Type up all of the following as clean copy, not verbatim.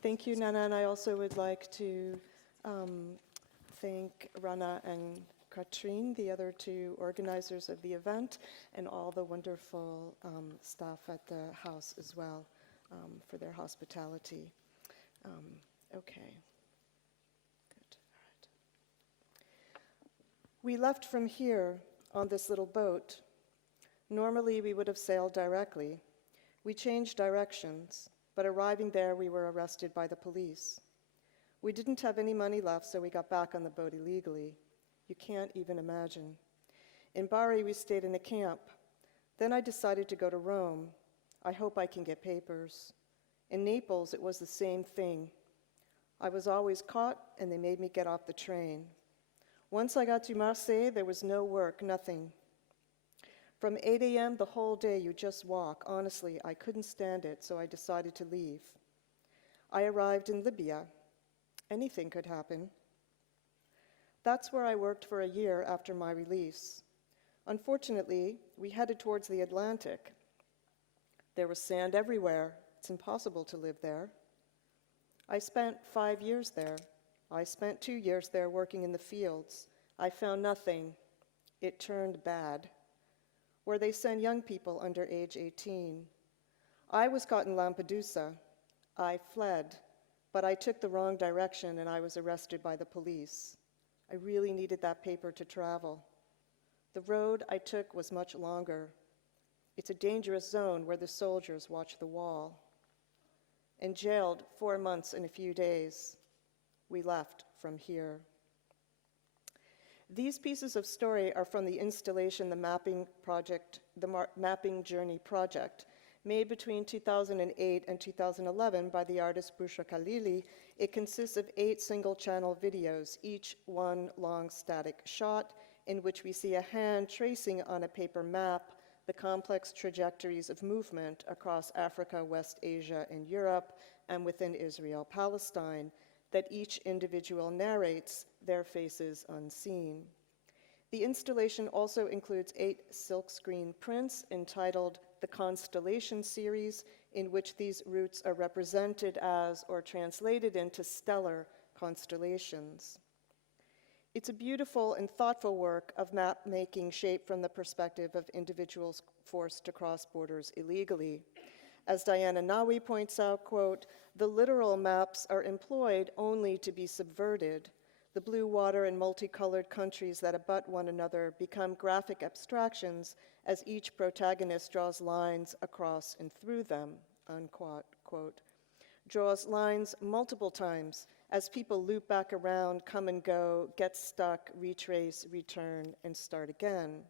Thank you, Nana, and I also would like to thank Rana and Katrin, the other two organizers of the event, and all the wonderful staff at the house as well for their hospitality. Okay, good, all right. We left from here on this little boat. Normally, we would have sailed directly. We changed directions, but arriving there, we were arrested by the police. We didn't have any money left, so we got back on the boat illegally. You can't even imagine. In Bari, we stayed in a camp. Then I decided to go to Rome. I hope I can get papers. In Naples, it was the same thing. I was always caught, and they made me get off the train. Once I got to Marseille, there was no work, nothing. From 8 a.m. the whole day, you just walk. Honestly, I couldn't stand it, so I decided to leave. I arrived in Libya. Anything could happen. That's where I worked for a year after my release. Unfortunately, we headed towards the Atlantic. There was sand everywhere. It's impossible to live there. I spent 5 years there. I spent 2 years there working in the fields. I found nothing. It turned bad, where they send young people under age 18. I was caught in Lampedusa. I fled, but I took the wrong direction and I was arrested by the police. I really needed that paper to travel. The road I took was much longer. It's a dangerous zone where the soldiers watch the wall. And jailed 4 months and a few days. We left from here. These pieces of story are from the installation, the Mapping Journey Project, made between 2008 and 2011 by the artist Busha Khalili. It consists of 8 single-channel videos, each one long static shot, in which we see a hand tracing on a paper map the complex trajectories of movement across Africa, West Asia, and Europe, and within Israel, Palestine, that each individual narrates, their faces unseen. The installation also includes 8 silkscreen prints entitled the Constellation Series, in which these routes are represented as or translated into stellar constellations. It's a beautiful and thoughtful work of map-making shaped from the perspective of individuals forced to cross borders illegally. As Diana Nawi points out, quote, "The literal maps are employed only to be subverted. The blue water and multicolored countries that abut one another become graphic abstractions as each protagonist draws lines across and through them," unquote, quote. Draws lines multiple times as people loop back around, come and go, get stuck, retrace, return, and start again.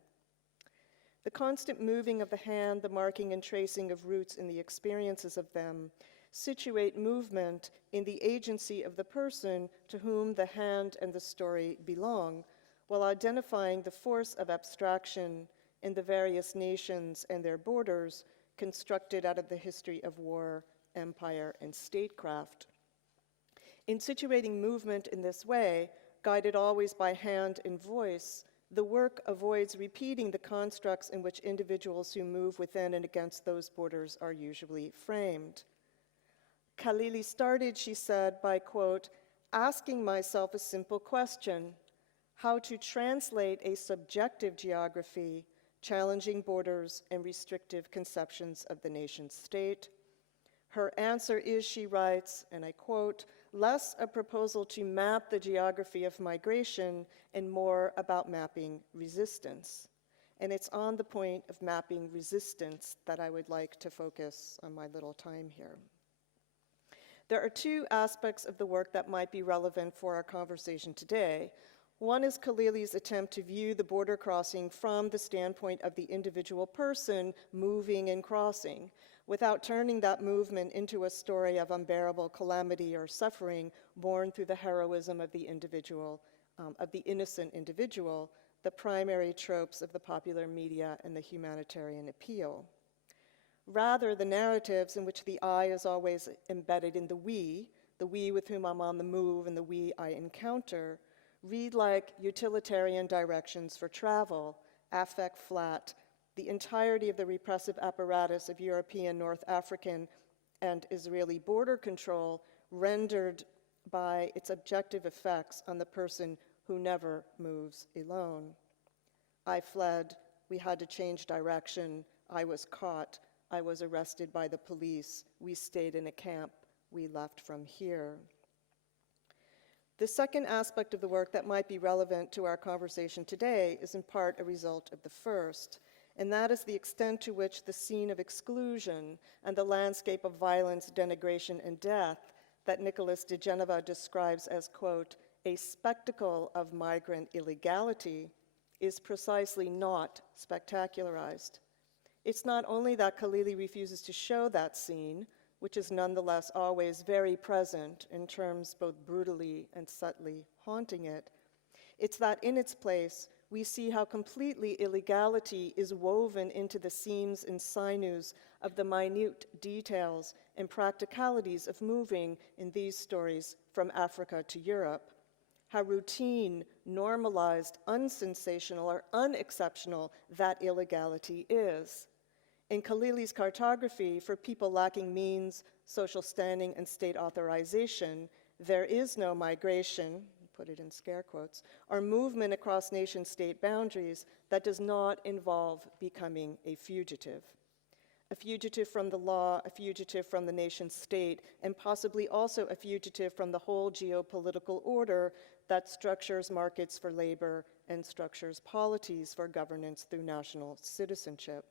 The constant moving of the hand, the marking and tracing of routes in the experiences of them, situate movement in the agency of the person to whom the hand and the story belong, while identifying the force of abstraction in the various nations and their borders constructed out of the history of war, empire, and statecraft. In situating movement in this way, guided always by hand and voice, the work avoids repeating the constructs in which individuals who move within and against those borders are usually framed. Khalili started, she said, by, quote, "asking myself a simple question, how to translate a subjective geography, challenging borders and restrictive conceptions of the nation state. Her answer is," she writes, and I quote, "less a proposal to map the geography of migration and more about mapping resistance." And it's on the point of mapping resistance that I would like to focus on my little time here. There are 2 aspects of the work that might be relevant for our conversation today. One is Khalili's attempt to view the border crossing from the standpoint of the individual person moving and crossing, without turning that movement into a story of unbearable calamity or suffering born through the heroism of the individual, of the innocent individual, the primary tropes of the popular media and the humanitarian appeal. Rather, the narratives in which the I is always embedded in the we with whom I'm on the move and the we I encounter, read like utilitarian directions for travel, affect flat, the entirety of the repressive apparatus of European, North African, and Israeli border control rendered by its objective effects on the person who never moves alone. I fled, we had to change direction, I was caught, I was arrested by the police, we stayed in a camp, we left from here. The second aspect of the work that might be relevant to our conversation today is in part a result of the first, and that is the extent to which the scene of exclusion and the landscape of violence, denigration, and death that Nicholas de Geneva describes as, quote, a spectacle of migrant illegality is precisely not spectacularized. It's not only that Khalili refuses to show that scene, which is nonetheless always very present in terms both brutally and subtly haunting it, it's that in its place, we see how completely illegality is woven into the seams and sinews of the minute details and practicalities of moving in these stories from Africa to Europe. How routine, normalized, unsensational, or unexceptional that illegality is. In Khalili's cartography, for people lacking means, social standing, and state authorization, there is no migration, put it in scare quotes, or movement across nation-state boundaries that does not involve becoming a fugitive. A fugitive from the law, a fugitive from the nation-state, and possibly also a fugitive from the whole geopolitical order that structures markets for labor and structures polities for governance through national citizenship.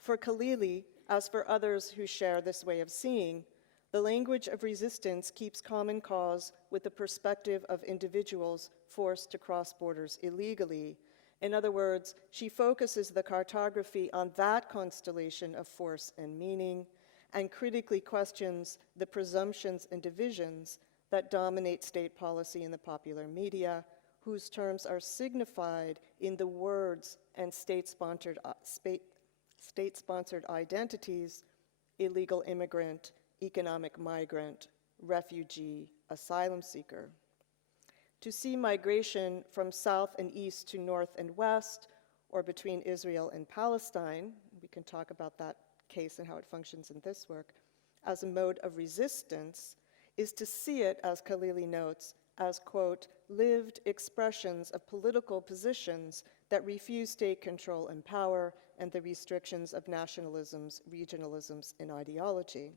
For Khalili, as for others who share this way of seeing, the language of resistance keeps common cause with the perspective of individuals forced to cross borders illegally. In other words, she focuses the cartography on that constellation of force and meaning, and critically questions the presumptions and divisions that dominate state policy in the popular media, whose terms are signified in the words and state-sponsored identities: illegal immigrant, economic migrant, refugee, asylum seeker. To see migration from south and east to north and west, or between Israel and Palestine, we can talk about that case and how it functions in this work, as a mode of resistance, is to see it, as Khalili notes, as, quote, lived expressions of political positions that refuse state control and power and the restrictions of nationalisms, regionalisms, and ideology.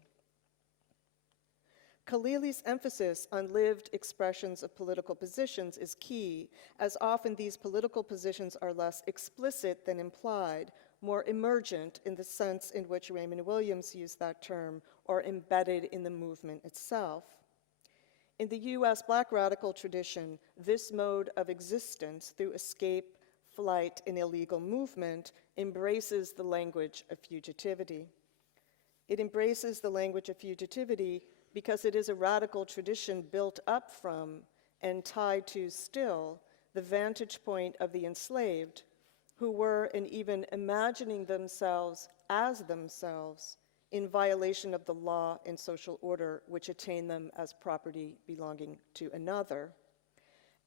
Khalili's emphasis on lived expressions of political positions is key, as often these political positions are less explicit than implied, more emergent in the sense in which Raymond Williams used that term, or embedded in the movement itself. In the US Black radical tradition, this mode of existence through escape, flight, and illegal movement embraces the language of fugitivity. It embraces the language of fugitivity because it is a radical tradition built up from and tied to still the vantage point of the enslaved, who were, and even imagining themselves as themselves, in violation of the law and social order which attained them as property belonging to another.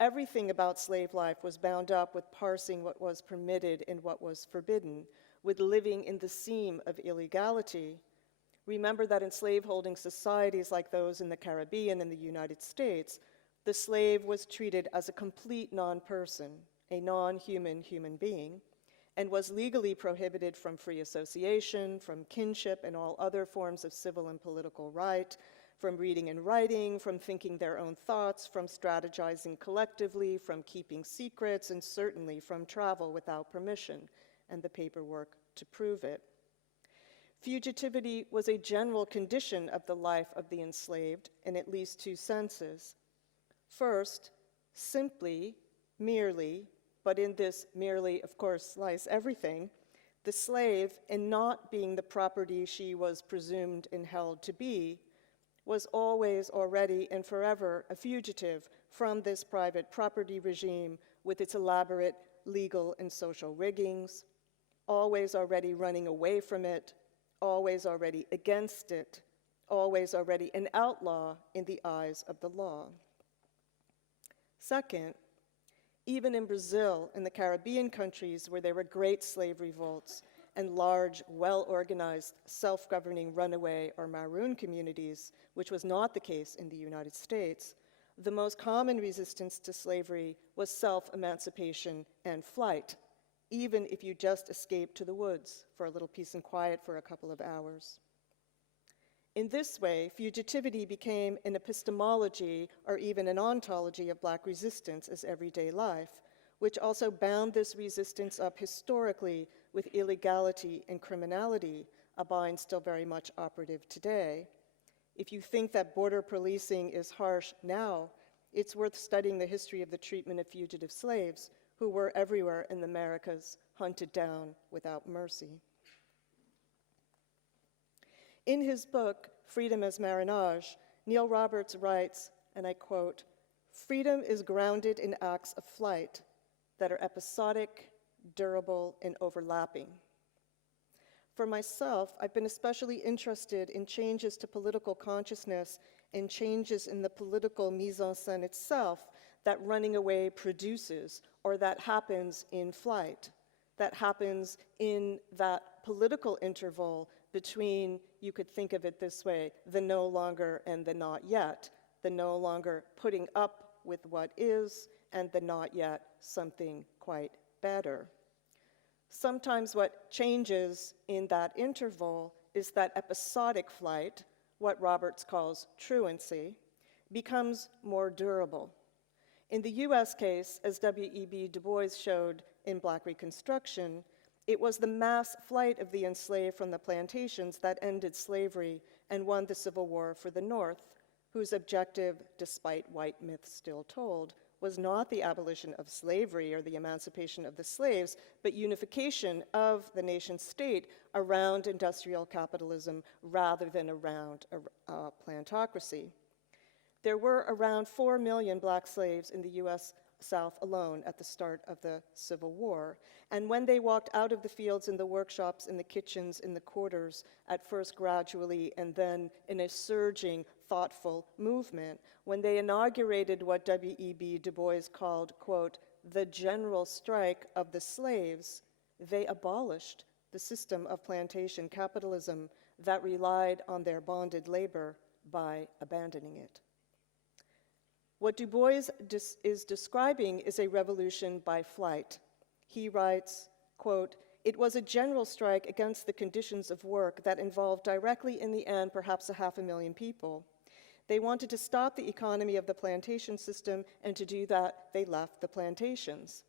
Everything about slave life was bound up with parsing what was permitted and what was forbidden, with living in the seam of illegality. Remember that in slaveholding societies like those in the Caribbean and the United States, the slave was treated as a complete non-person, a non-human human being, and was legally prohibited from free association, from kinship and all other forms of civil and political right, from reading and writing, from thinking their own thoughts, from strategizing collectively, from keeping secrets, and certainly from travel without permission and the paperwork to prove it. Fugitivity was a general condition of the life of the enslaved in at least two senses. First, simply, merely, but in this merely, of course, lies everything, the slave, in not being the property she was presumed and held to be, was always, already, and forever a fugitive from this private property regime with its elaborate legal and social riggings, always already running away from it, always already against it, always already an outlaw in the eyes of the law. Second, even in Brazil and the Caribbean countries where there were great slave revolts, and large, well-organized, self-governing runaway or maroon communities, which was not the case in the United States, the most common resistance to slavery was self-emancipation and flight, even if you just escaped to the woods for a little peace and quiet for a couple of hours. In this way, fugitivity became an epistemology or even an ontology of Black resistance as everyday life, which also bound this resistance up historically with illegality and criminality, a bind still very much operative today. If you think that border policing is harsh now, it's worth studying the history of the treatment of fugitive slaves who were everywhere in the Americas, hunted down without mercy. In his book, Freedom as Marinage, Neil Roberts writes, and I quote, "Freedom is grounded in acts of flight that are episodic, durable, and overlapping. For myself, I've been especially interested in changes to political consciousness and changes in the political mise-en-scène itself that running away produces, or that happens in flight, that happens in that political interval between, you could think of it this way, the no longer and the not yet, the no longer putting up with what is, and the not yet something quite better. Sometimes what changes in that interval is that episodic flight, what Roberts calls truancy, becomes more durable. In the US case, as W.E.B. Du Bois showed in Black Reconstruction, it was the mass flight of the enslaved from the plantations that ended slavery and won the Civil War for the North, whose objective, despite white myths still told, was not the abolition of slavery or the emancipation of the slaves, but unification of the nation state around industrial capitalism rather than around a plantocracy. There were around 4 million Black slaves in the US South alone at the start of the Civil War. And when they walked out of the fields, in the workshops, in the kitchens, in the quarters, at first gradually and then in a surging, thoughtful movement, when they inaugurated what W.E.B. Du Bois called, quote, the general strike of the slaves, they abolished the system of plantation capitalism that relied on their bonded labor by abandoning it. What Du Bois is describing is a revolution by flight. He writes, quote, it was a general strike against the conditions of work that involved directly in the end perhaps 500,000 people. They wanted to stop the economy of the plantation system, and to do that, they left the plantations.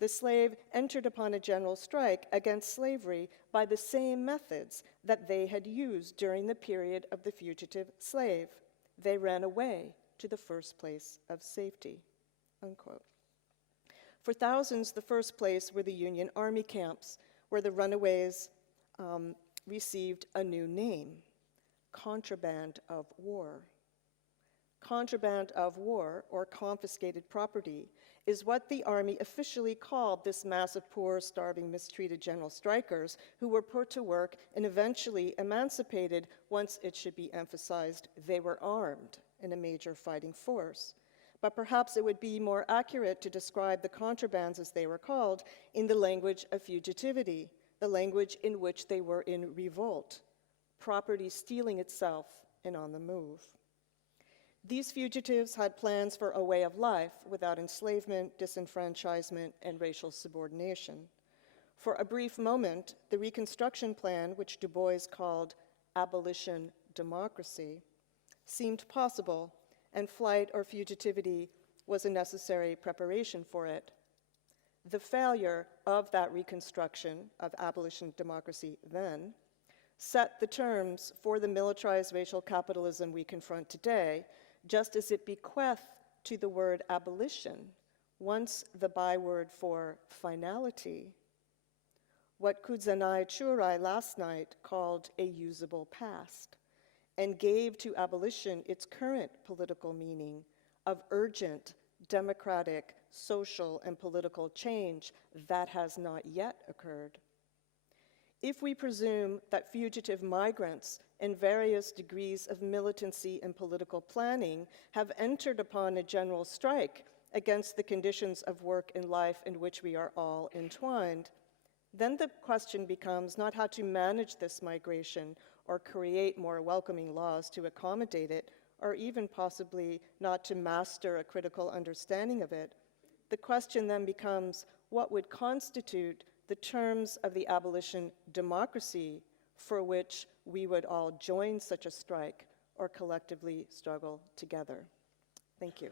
The slave entered upon a general strike against slavery by the same methods that they had used during the period of the fugitive slave. They ran away to the first place of safety, unquote. For thousands, the first place were the Union Army camps, where the runaways received a new name, contraband of war. Contraband of war, or confiscated property, is what the Army officially called this mass of poor, starving, mistreated general strikers who were put to work and eventually emancipated once, it should be emphasized, they were armed in a major fighting force. But perhaps it would be more accurate to describe the contrabands, as they were called, in the language of fugitivity, the language in which they were in revolt, property stealing itself and on the move. These fugitives had plans for a way of life without enslavement, disenfranchisement, and racial subordination. For a brief moment, the Reconstruction Plan, which Du Bois called Abolition democracy, seemed possible, and flight or fugitivity was a necessary preparation for it. The failure of that reconstruction of abolition democracy then set the terms for the militarized racial capitalism we confront today, just as it bequeathed to the word abolition, once the byword for finality, what Kudzanai Churai last night called a usable past, and gave to abolition its current political meaning of urgent, democratic, social, and political change that has not yet occurred. If we presume that fugitive migrants in various degrees of militancy and political planning have entered upon a general strike against the conditions of work and life in which we are all entwined, then the question becomes not how to manage this migration or create more welcoming laws to accommodate it, or even possibly not to master a critical understanding of it. The question then becomes what would constitute the terms of the abolition democracy for which we would all join such a strike or collectively struggle together. Thank you.